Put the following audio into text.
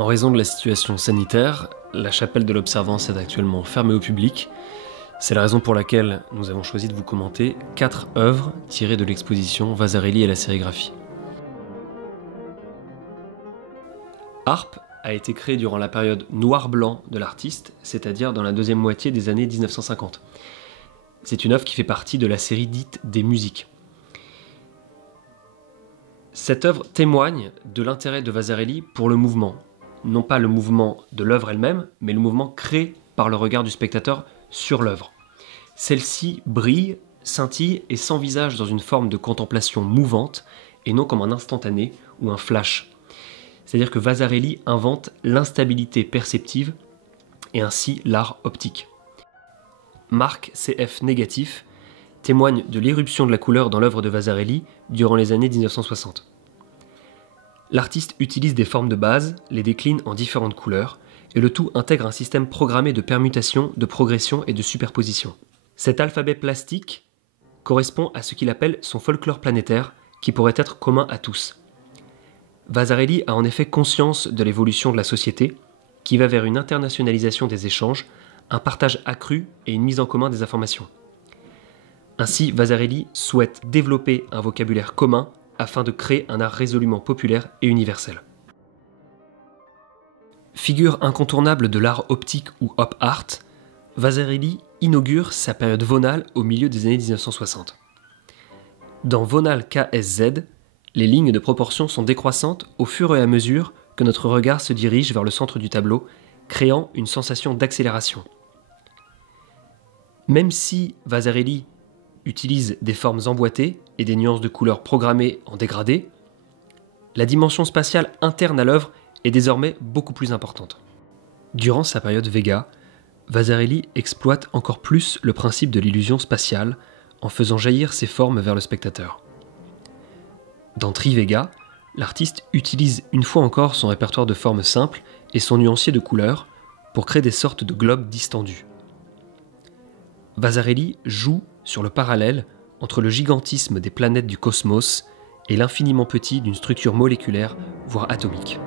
En raison de la situation sanitaire, la chapelle de l'Observance est actuellement fermée au public. C'est la raison pour laquelle nous avons choisi de vous commenter 4 œuvres tirées de l'exposition Vasarely et la sérigraphie. Harpe a été créé durant la période noir-blanc de l'artiste, c'est-à-dire dans la deuxième moitié des années 1950. C'est une œuvre qui fait partie de la série dite des musiques. Cette œuvre témoigne de l'intérêt de Vasarely pour le mouvement. Non pas le mouvement de l'œuvre elle-même, mais le mouvement créé par le regard du spectateur sur l'œuvre. Celle-ci brille, scintille et s'envisage dans une forme de contemplation mouvante et non comme un instantané ou un flash. C'est-à-dire que Vasarely invente l'instabilité perceptive et ainsi l'art optique. Marque CF négatif témoigne de l'irruption de la couleur dans l'œuvre de Vasarely durant les années 1960. L'artiste utilise des formes de base, les décline en différentes couleurs, et le tout intègre un système programmé de permutation, de progression et de superposition. Cet alphabet plastique correspond à ce qu'il appelle son folklore planétaire, qui pourrait être commun à tous. Vasarely a en effet conscience de l'évolution de la société, qui va vers une internationalisation des échanges, un partage accru et une mise en commun des informations. Ainsi, Vasarely souhaite développer un vocabulaire commun afin de créer un art résolument populaire et universel. Figure incontournable de l'art optique ou op art, Vasarely inaugure sa période vonale au milieu des années 1960. Dans Vonal KSZ, les lignes de proportion sont décroissantes au fur et à mesure que notre regard se dirige vers le centre du tableau, créant une sensation d'accélération. Même si Vasarely utilise des formes emboîtées et des nuances de couleurs programmées en dégradé, la dimension spatiale interne à l'œuvre est désormais beaucoup plus importante. Durant sa période Vega, Vasarely exploite encore plus le principe de l'illusion spatiale en faisant jaillir ses formes vers le spectateur. Dans Trivega, l'artiste utilise une fois encore son répertoire de formes simples et son nuancier de couleurs pour créer des sortes de globes distendus. Vasarely joue sur le parallèle entre le gigantisme des planètes du cosmos et l'infiniment petit d'une structure moléculaire, voire atomique.